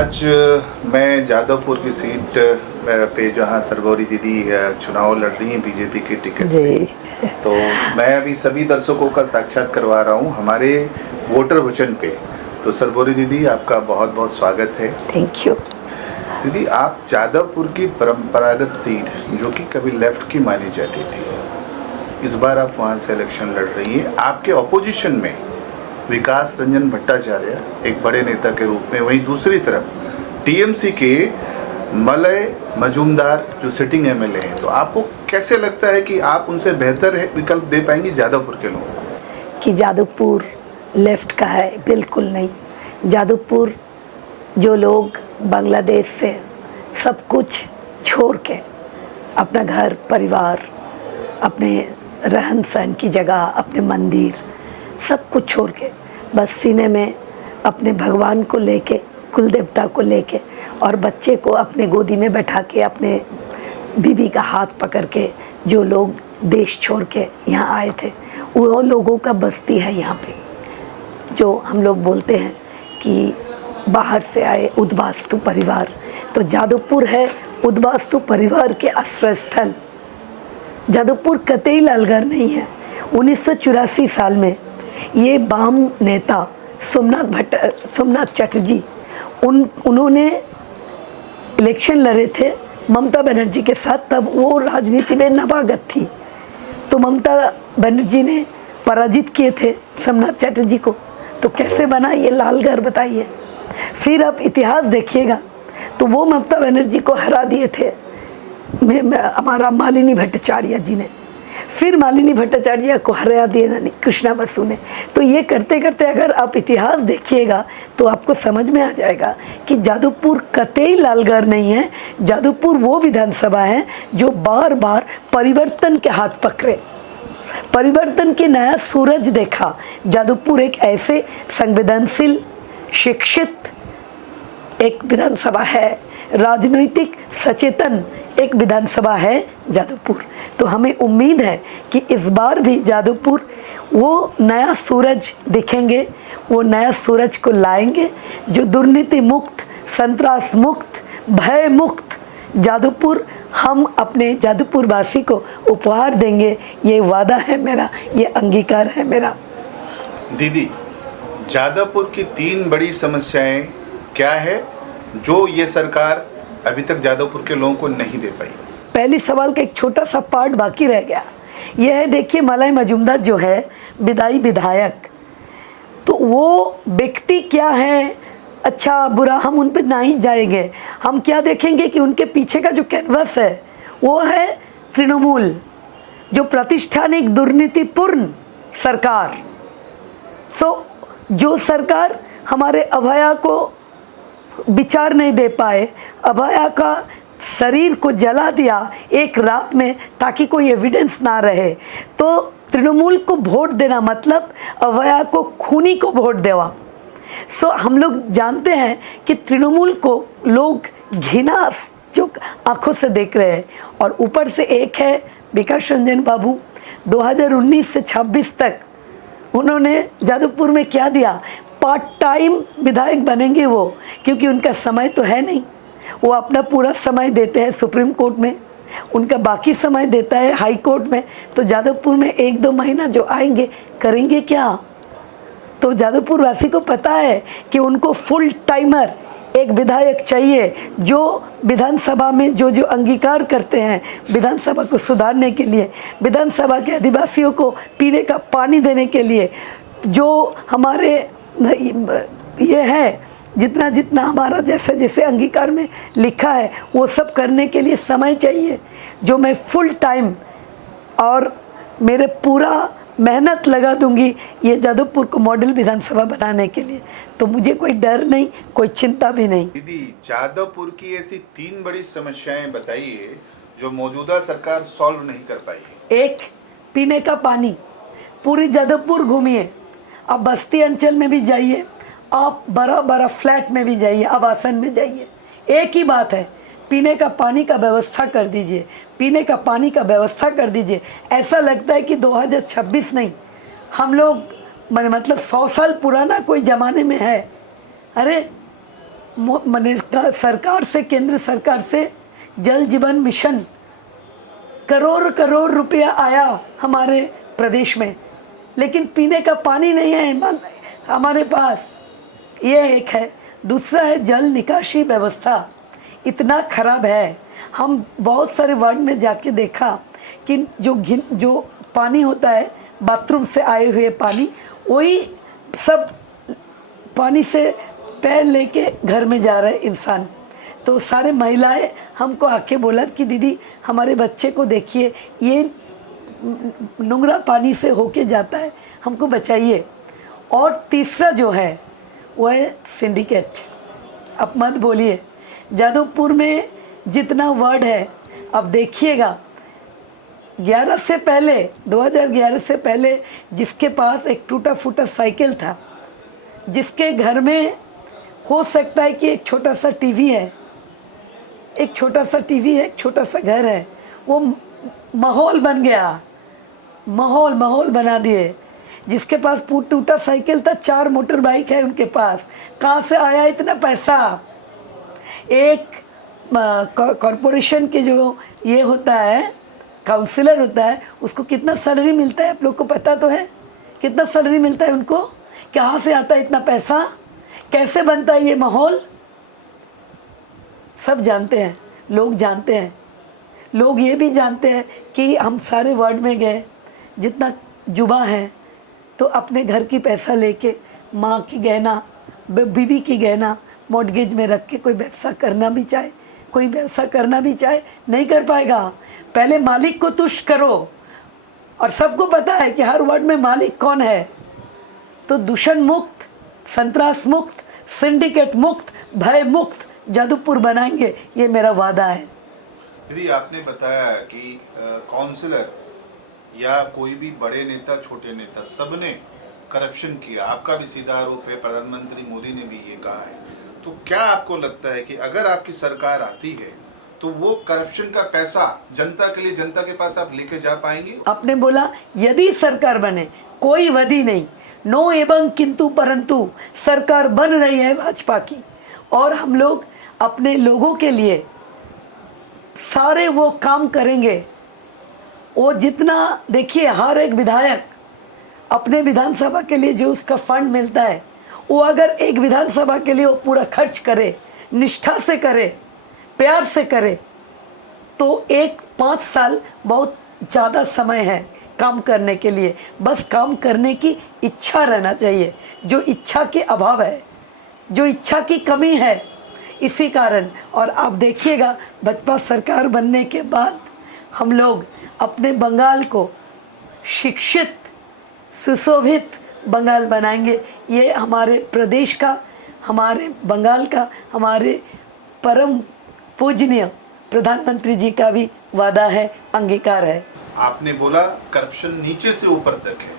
आज मैं जादवपुर की सीट पे जहाँ सरबोरी दीदी चुनाव लड़ रही हैं बीजेपी के टिकट से, तो मैं अभी सभी दर्शकों का साक्षात करवा रहा हूँ हमारे वोटर वचन पे। तो सरबोरी दीदी, आपका बहुत बहुत स्वागत है। Thank you. दीदी, आप जादवपुर की परंपरागत सीट जो कि कभी लेफ्ट की मानी जाती थी, इस बार आप वहाँ से इलेक्शन लड़ रही हैं। आपके ऑपोजिशन में विकास रंजन भट्टाचार्य एक बड़े नेता के रूप में, वहीं दूसरी तरफ टीएमसी के मलय मजूमदार जो सिटिंग एमएलए हैं। तो आपको कैसे लगता है कि आप उनसे बेहतर विकल्प दे पाएंगी जादवपुर के लोगों को? कि जादवपुर लेफ्ट का है? बिल्कुल नहीं। जादवपुर जो लोग बांग्लादेश से सब कुछ छोड़ के, अपना घर परिवार, अपने रहन सहन की जगह, अपने मंदिर, सब कुछ छोड़ के बस सीने में अपने भगवान को लेके, कुल देवता को लेके और बच्चे को अपने गोदी में बैठा के, अपने बीबी का हाथ पकड़ के जो लोग देश छोड़ के यहाँ आए थे, वो लोगों का बस्ती है यहाँ पे। जो हम लोग बोलते हैं कि बाहर से आए उद्वास्तु परिवार, तो जादवपुर है उद्वास्तु परिवार के आश्रय स्थल। जादवपुर कतई लालगढ़ नहीं है। 1984 साल में ये वाम नेता सोमनाथ चटर्जी उन्होंने इलेक्शन लड़े थे ममता बनर्जी के साथ। तब वो राजनीति में नवागत थी, तो ममता बनर्जी ने पराजित किए थे सोमनाथ चटर्जी को। तो कैसे बना ये लालगढ़, बताइए। फिर आप इतिहास देखिएगा तो वो ममता बनर्जी को हरा दिए थे हमारा मालिनी भट्टाचार्य जी ने। फिर मालिनी भट्टाचार्य को हरा दिया कृष्णा बसु ने। तो ये करते करते अगर आप इतिहास देखिएगा तो आपको समझ में आ जाएगा कि जादवपुर कतई लालगढ़ नहीं है। जादवपुर वो विधानसभा है जो बार बार परिवर्तन के हाथ पकड़े, परिवर्तन के नया सूरज देखा। जादवपुर एक ऐसे संवेदनशील, शिक्षित एक विधानसभा है, राजनीतिक सचेतन एक विधानसभा है जादवपुर। तो हमें उम्मीद है कि इस बार भी जादवपुर वो नया सूरज दिखेंगे, वो नया सूरज को लाएंगे जो दुर्नीति मुक्त, संतरास मुक्त, भय मुक्त जादवपुर हम अपने जादवपुर वासी को उपहार देंगे। ये वादा है मेरा, ये अंगीकार है मेरा। दीदी, जादवपुर की 3 बड़ी समस्याएं क्या है जो ये सरकार अभी तक जादवपुर के लोगों को नहीं दे पाई? पहली सवाल का एक छोटा सा पार्ट बाकी रह गया। यह है, देखिए, मलय मजूमदार जो है विदाई विधायक, तो वो व्यक्ति क्या है, अच्छा बुरा हम उन पर नहीं जाएंगे। हम क्या देखेंगे कि उनके पीछे का जो कैनवस है वो है तृणमूल, जो प्रतिष्ठानिक दुर्नीतिपूर्ण सरकार। जो सरकार हमारे अभया को विचार नहीं दे पाए, अभया का शरीर को जला दिया एक रात में ताकि कोई एविडेंस ना रहे। तो तृणमूल को वोट देना मतलब अभया को खूनी को वोट देवा। हम लोग जानते हैं कि तृणमूल को लोग घृणा जो आंखों से देख रहे हैं। और ऊपर से एक है विकास रंजन बाबू, 2019 से 26 तक उन्होंने जादवपुर में क्या दिया? पार्ट टाइम विधायक बनेंगे वो, क्योंकि उनका समय तो है नहीं। वो अपना पूरा समय देते हैं सुप्रीम कोर्ट में, उनका बाकी समय देता है हाई कोर्ट में। तो जादवपुर में 1-2 महीना जो आएंगे करेंगे क्या? तो जादवपुर वासी को पता है कि उनको फुल टाइमर एक विधायक चाहिए जो विधानसभा में जो अंगीकार करते हैं विधानसभा को सुधारने के लिए, विधानसभा के आदिवासियों को पीने का पानी देने के लिए, जो हमारे ये है जितना जितना हमारा जैसे जैसे अंगीकार में लिखा है वो सब करने के लिए समय चाहिए, जो मैं फुल टाइम और मेरे पूरा मेहनत लगा दूंगी ये जादवपुर को मॉडल विधानसभा बनाने के लिए। तो मुझे कोई डर नहीं, कोई चिंता भी नहीं। दीदी, जादवपुर की ऐसी 3 बड़ी समस्याएं बताइए जो मौजूदा सरकार सॉल्व नहीं कर पाई। एक, पीने का पानी। पूरी जादवपुर घूमिए, आप बस्ती अंचल में भी जाइए, आप बड़ा बड़ा फ्लैट में भी जाइए, आवासन में जाइए, एक ही बात है, पीने का पानी का व्यवस्था कर दीजिए, पीने का पानी का व्यवस्था कर दीजिए। ऐसा लगता है कि 2026 नहीं, हम लोग मतलब 100 साल पुराना कोई ज़माने में है। अरे मैंने सरकार से, केंद्र सरकार से जल जीवन मिशन करोड़ करोड़ रुपया आया हमारे प्रदेश में, लेकिन पीने का पानी नहीं है हमारे पास। ये एक है। दूसरा है जल निकासी व्यवस्था इतना खराब है। हम बहुत सारे वार्ड में जाके देखा कि जो पानी होता है बाथरूम से आए हुए पानी, वही सब पानी से पैर लेके घर में जा रहे इंसान। तो सारे महिलाएं हमको आके बोला कि दीदी हमारे बच्चे को देखिए, ये नंगा पानी से होके जाता है, हमको बचाइए। और तीसरा जो है वो है सिंडिकेट। अब मत बोलिए, जादवपुर में जितना वार्ड है, अब देखिएगा 11 से पहले, 2011 से पहले जिसके पास एक टूटा फूटा साइकिल था, जिसके घर में हो सकता है कि एक छोटा सा टीवी है, एक छोटा सा टीवी है, एक छोटा सा घर है, वो माहौल बन गया, माहौल बना दिए। जिसके पास टूटा साइकिल था, 4 मोटर बाइक है उनके पास, कहाँ से आया इतना पैसा? एक कॉरपोरेशन के जो ये होता है, काउंसिलर होता है, उसको कितना सैलरी मिलता है आप लोग को पता तो है? कितना सैलरी मिलता है उनको? कहाँ से आता है इतना पैसा? कैसे बनता है ये माहौल? सब जानते हैं, लोग जानते हैं। लोग ये भी जानते हैं कि हम सारे वार्ड में गए, जितना जुबा है तो अपने घर की पैसा लेके माँ की गहना, बीवी की गहना मॉर्गेज में रख के कोई व्यवसाय करना भी चाहे, कोई व्यवसाय करना भी चाहे, नहीं कर पाएगा। पहले मालिक को तुष्ट करो, और सबको पता है कि हर वार्ड में मालिक कौन है। तो दूषण मुक्त, संतरास मुक्त, सिंडिकेट मुक्त, भय मुक्त जादवपुर बनाएंगे, ये मेरा वादा है। दीदी आपने बताया कि काउंसलर या कोई भी बड़े नेता, छोटे नेता, सबने करप्शन किया, आपका भी सीधा आरोप है, प्रधानमंत्री मोदी ने भी ये कहा है। तो क्या आपको लगता है कि अगर आपकी सरकार आती है तो वो करप्शन का पैसा जनता के लिए, जनता के पास आप लेके जा पाएंगे? आपने बोला यदि सरकार बने, कोई वदी नहीं, नो एवं किंतु परंतु सरकार बन रही है भाजपा की, और हम लोग अपने लोगों के लिए सारे वो काम करेंगे। वो जितना, देखिए हर एक विधायक अपने विधानसभा के लिए जो उसका फंड मिलता है, वो अगर एक विधानसभा के लिए वो पूरा खर्च करे, निष्ठा से करे, प्यार से करे, तो 5 साल बहुत ज़्यादा समय है काम करने के लिए। बस काम करने की इच्छा रहना चाहिए। जो इच्छा के अभाव है, जो इच्छा की कमी है, इसी कारण। और आप देखिएगा भाजपा सरकार बनने के बाद हम लोग अपने बंगाल को शिक्षित, सुशोभित बंगाल बनाएंगे। ये हमारे प्रदेश का, हमारे बंगाल का, हमारे परम पूजनीय प्रधानमंत्री जी का भी वादा है, अंगीकार है। आपने बोला करप्शन नीचे से ऊपर तक है,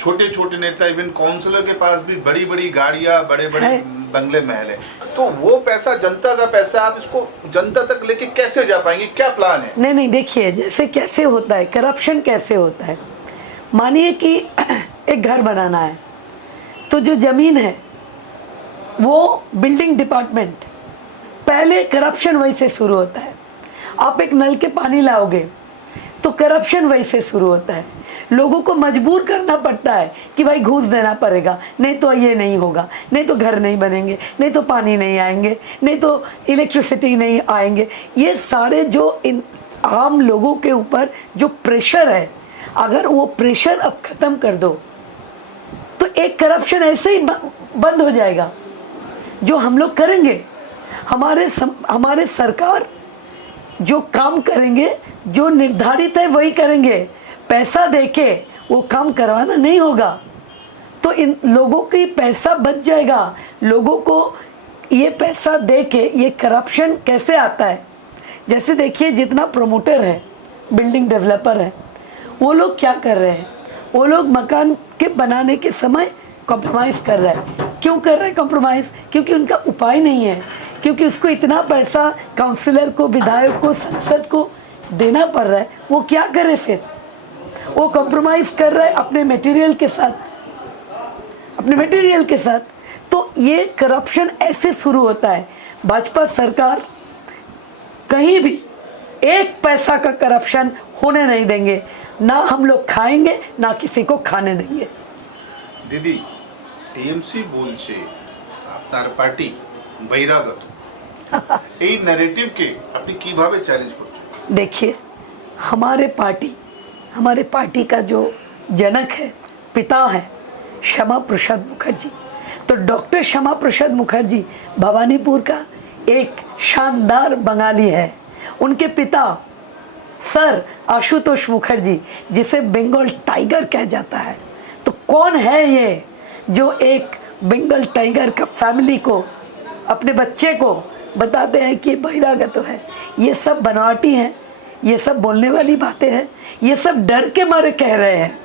छोटे छोटे नेता, इवन काउंसलर के पास भी बड़ी बड़ी गाड़ियां, बड़े बड़े बंगले, महल है। तो वो पैसा, जनता का पैसा, आप इसको जनता तक लेके कैसे जा पाएंगे? क्या प्लान है? नहीं, देखिए जैसे कैसे होता है करप्शन, कैसे होता है। मानिए कि एक घर बनाना है, तो जो ज़मीन है वो बिल्डिंग डिपार्टमेंट, पहले करप्शन वहीं से शुरू होता है। आप एक नल के पानी लाओगे तो करप्शन वहीं से शुरू होता है। लोगों को मजबूर करना पड़ता है कि भाई घूस देना पड़ेगा, नहीं तो ये नहीं होगा, नहीं तो घर नहीं बनेंगे, नहीं तो पानी नहीं आएंगे, नहीं तो इलेक्ट्रिसिटी नहीं आएंगे। ये सारे जो इन आम लोगों के ऊपर जो प्रेशर है, अगर वो प्रेशर अब ख़त्म कर दो तो एक करप्शन ऐसे ही बंद हो जाएगा। जो हम लोग करेंगे, हमारे सरकार जो काम करेंगे, जो निर्धारित है वही करेंगे। पैसा देके वो काम करवाना नहीं होगा, तो इन लोगों की पैसा बच जाएगा। लोगों को ये पैसा देके ये करप्शन कैसे आता है? जैसे देखिए जितना प्रमोटर है, बिल्डिंग डेवलपर है, वो लोग क्या कर रहे हैं? वो लोग मकान के बनाने के समय कॉम्प्रोमाइज़ कर रहे हैं। क्यों कर रहे हैं कॉम्प्रोमाइज़? क्योंकि उनका उपाय नहीं है, क्योंकि उसको इतना पैसा काउंसिलर को, विधायक को, संसद को देना पड़ रहा है। वो क्या करे फिर? वो कॉम्प्रोमाइज़ कर रहा है अपने मटेरियल के साथ, अपने मटेरियल के साथ। तो ये करप्शन ऐसे शुरू होता है। भाजपा सरकार कहीं भी एक पैसा का करप्शन होने नहीं देंगे, ना हम लोग खाएंगे ना किसी को खाने देंगे। দিদি টিএমসি বলছে আপনার পার্টি বহিরাগত, এই ন্যারেটিভকে আপনি কিভাবে চ্যালেঞ্জ করছেন? देखिए, हमारे पार्टी का जो जनक है, पिता है श्यामा प्रसाद मुखर्जी। तो डॉक्टर श्यामा प्रसाद मुखर्जी भवानीपुर का एक शानदार बंगाली है। उनके पिता सर आशुतोष मुखर्जी, जिसे बंगाल टाइगर कहा जाता है। तो कौन है ये जो एक बंगाल टाइगर का फैमिली को, अपने बच्चे को बताते हैं कि बहिरागत है? ये सब बनावटी हैं, ये सब बोलने वाली बातें हैं, ये सब डर के मारे कह रहे हैं।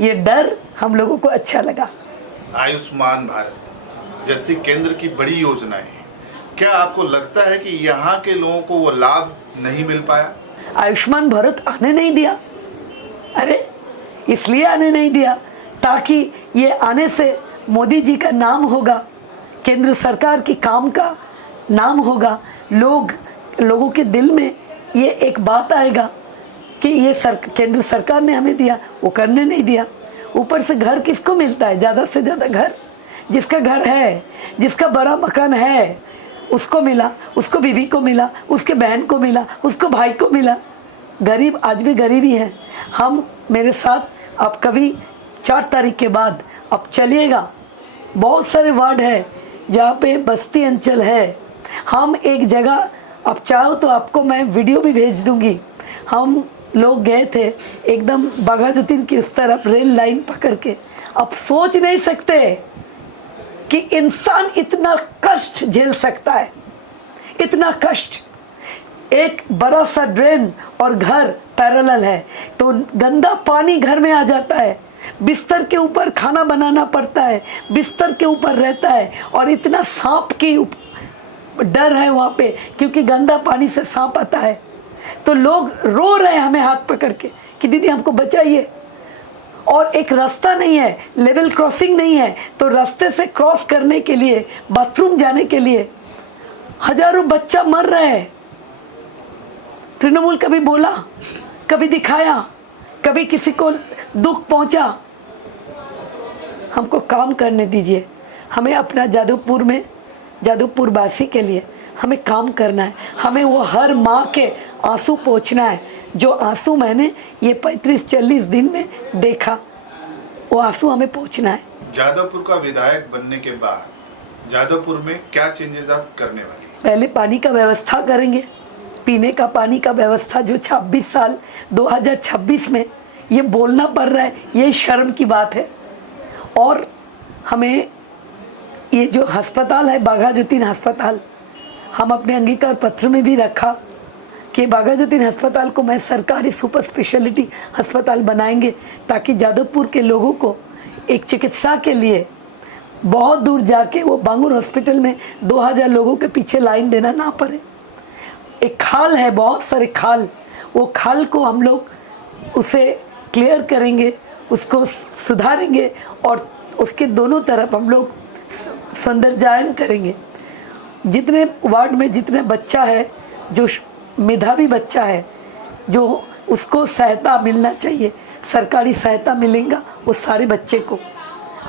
ये डर हम लोगों को अच्छा लगा। आयुष्मान भारत जैसी केंद्र की बड़ी योजनाएं हैं, क्या आपको लगता है कि यहाँ के लोगों को वो लाभ नहीं मिल पाया? आयुष्मान भारत आने नहीं दिया, अरे इसलिए आने नहीं दिया ताकि ये आने से मोदी जी का नाम होगा, केंद्र सरकार की काम का नाम होगा, लोगों के दिल में ये एक बात आएगा कि ये केंद्र सरकार ने हमें दिया, वो करने नहीं दिया। ऊपर से घर किसको मिलता है? ज़्यादा से ज़्यादा घर जिसका घर है, जिसका बड़ा मकान है, उसको मिला, उसको बीवी को मिला, उसके बहन को मिला, उसको भाई को मिला। गरीब आज भी गरीबी है। हम मेरे साथ आप कभी 4 तारीख के बाद आप चलिएगा, बहुत सारे वार्ड है जहाँ पे बस्ती अंचल है। हम एक जगह, आप चाहो तो आपको मैं वीडियो भी भेज दूँगी, हम लोग गए थे एकदम बाघाजुद्दीन की उस तरफ रेल लाइन पकड़ के। आप सोच नहीं सकते कि इंसान इतना कष्ट झेल सकता है, इतना कष्ट। एक बड़ा सा ड्रेन और घर पैरेलल है, तो गंदा पानी घर में आ जाता है, बिस्तर के ऊपर खाना बनाना पड़ता है, बिस्तर के ऊपर रहता है, और इतना सांप की डर है वहाँ पे, क्योंकि गंदा पानी से सांप आता है। तो लोग रो रहे हैं हमें हाथ पकड़ के कि दीदी हमको बचाइए। और एक रास्ता नहीं है, लेवल क्रॉसिंग नहीं है, तो रास्ते से क्रॉस करने के लिए, बाथरूम जाने के लिए हजारों बच्चा मर रहे हैं। तृणमूल कभी बोला, कभी दिखाया, कभी किसी को दुख पहुंचा? हमको काम करने दीजिए। हमें अपना जादवपुर वासी के लिए हमें काम करना है। हमें वो हर माँ के आंसू पोंछना है, जो आंसू मैंने ये 35-40 दिन में देखा, वो आंसू हमें पोंछना है। जादवपुर का विधायक बनने के बाद जादवपुर में क्या चेंजेस आप करने वाली? पहले पानी का व्यवस्था करेंगे, पीने का पानी का व्यवस्था, जो 26 साल 2026 में ये बोलना पड़ रहा है, ये शर्म की बात है। और हमें ये जो अस्पताल है, बाघाजुद्दीन अस्पताल, हम अपने अंगीकार पत्र में भी रखा कि बाघाजुद्दीन अस्पताल को मैं सरकारी सुपर स्पेशलिटी अस्पताल बनाएंगे, ताकि जादवपुर के लोगों को एक चिकित्सा के लिए बहुत दूर जाके वो बांगुर हॉस्पिटल में 2000 लोगों के पीछे लाइन देना ना पड़े। एक खाल है, बहुत सारे खाल, वो खाल को हम लोग उसे क्लियर करेंगे, उसको सुधारेंगे, और उसके दोनों तरफ हम लोग सौंदर्यायन करेंगे। जितने वार्ड में जितने बच्चा है, जो मेधावी बच्चा है, जो उसको सहायता मिलना चाहिए, सरकारी सहायता मिलेगा वो सारे बच्चे को।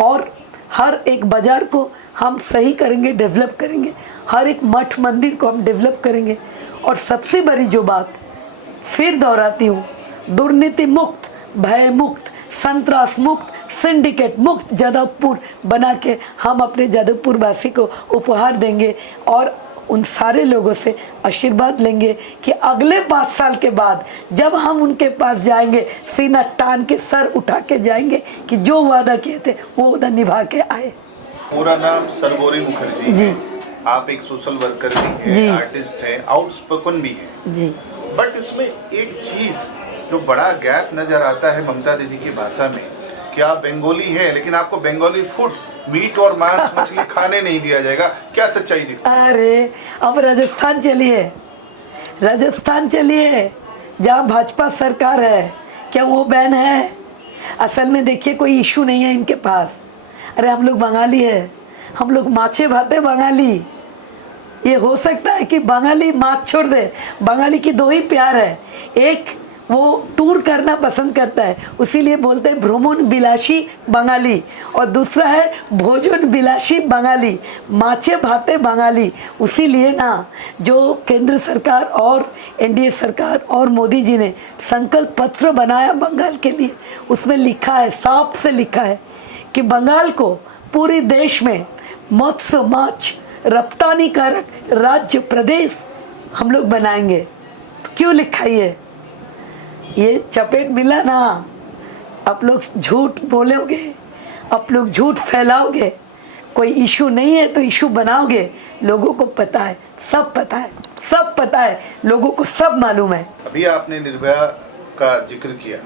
और हर एक बाज़ार को हम सही करेंगे, डेवलप करेंगे, हर एक मठ मंदिर को हम डेवलप करेंगे। और सबसे बड़ी जो बात फिर दोहराती हूँ, दुर्नीति मुक्त, भय मुक्त, संतरास मुक्त, सिंडिकेट मुक्त जादवपुर बना के हम अपने जादवपुर वासी को उपहार देंगे। और उन सारे लोगों से आशीर्वाद लेंगे कि अगले 5 साल के बाद जब हम उनके पास जाएंगे, सीना तान के सर उठा के जाएंगे कि जो वादा किए थे वो वादा निभा के आए। पूरा नाम सरबोरी मुखर्जी जी। है। आप एक सोशल वर्कर भी जी। हैं, आर्टिस्ट हैं, आउटस्पोकन भी हैं। जी। बट इसमें एक चीज़ जो बड़ा गैप नज़र आता है ममता दीदी की भाषा में, कि आप बंगाली हैं लेकिन आपको बंगाली फूड, मीट और मांस मछली खाने नहीं दिया जाएगा। क्या सच्चाई दिखती है? अरे अब राजस्थान चलिए, राजस्थान चलिए, जहाँ भाजपा सरकार है, क्या वो बैन है? असल में देखिए कोई इशू नहीं है इनके पास। अरे हम लोग बंगाली है, हम लोग माछे भाते बंगाली, ये हो सकता है कि बंगाली माछ छोड़ दे। बंगाली की दो ही प्यार है, एक वो टूर करना पसंद करता है, उसीलिए बोलते हैं भ्रमण बिलासी बंगाली, और दूसरा है भोजन बिलासी बंगाली, माछे भाते बंगाली। उसीलिए ना जो केंद्र सरकार और एनडीए सरकार और मोदी जी ने संकल्प पत्र बनाया बंगाल के लिए, उसमें लिखा है, साफ से लिखा है कि बंगाल को पूरे देश में मत्स्य माछ रप्तानी कारक राज्य प्रदेश हम लोग बनाएंगे। तो क्यों लिखा ये चपेट मिला ना, आप लोग झूठ बोलोगे, आप लोग झूठ फैलाओगे, कोई इशू नहीं है तो इशू बनाओगे। लोगों को पता है, सब पता है, सब पता है, लोगों को सब मालूम है। अभी आपने निर्भया का जिक्र किया,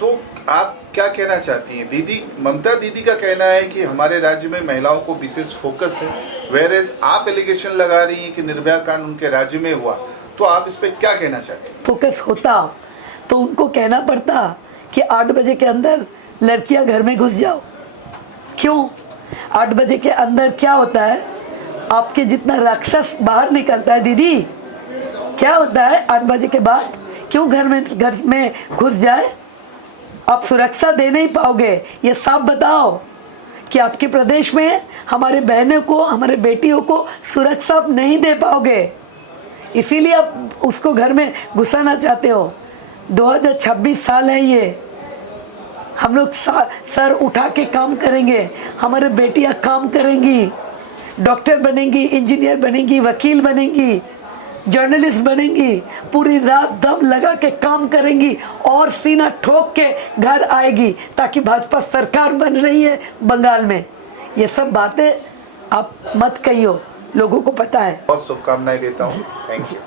तो आप क्या कहना चाहती हैं? दीदी ममता दीदी का कहना है कि हमारे राज्य में महिलाओं को विशेष फोकस है, वेरेज आप एलिगेशन लगा रही हैं कि निर्भया कांड उनके राज्य में हुआ, तो आप इस पर क्या कहना चाहते हैं? फोकस होता तो उनको कहना पड़ता कि 8 बजे के अंदर लड़कियां घर में घुस जाओ। क्यों? 8 बजे के अंदर क्या होता है, आपके जितना राक्षस बाहर निकलता है दीदी, क्या होता है 8 बजे के बाद? क्यों घर में घुस जाए? आप सुरक्षा दे नहीं पाओगे, ये साफ बताओ कि आपके प्रदेश में हमारे बहनों को, हमारे बेटियों को सुरक्षा नहीं दे पाओगे, इसीलिए आप उसको घर में घुसाना चाहते हो। 2026 साल है ये, हम लोग सर उठा के काम करेंगे, हमारे बेटियां काम करेंगी, डॉक्टर बनेंगी, इंजीनियर बनेंगी, वकील बनेंगी, जर्नलिस्ट बनेंगी, पूरी रात दम लगा के काम करेंगी और सीना ठोक के घर आएगी, ताकि भाजपा सरकार बन रही है बंगाल में। ये सब बातें आप मत कहियो, लोगों को पता है। बहुत शुभकामनाएं देता हूँ। Thank you.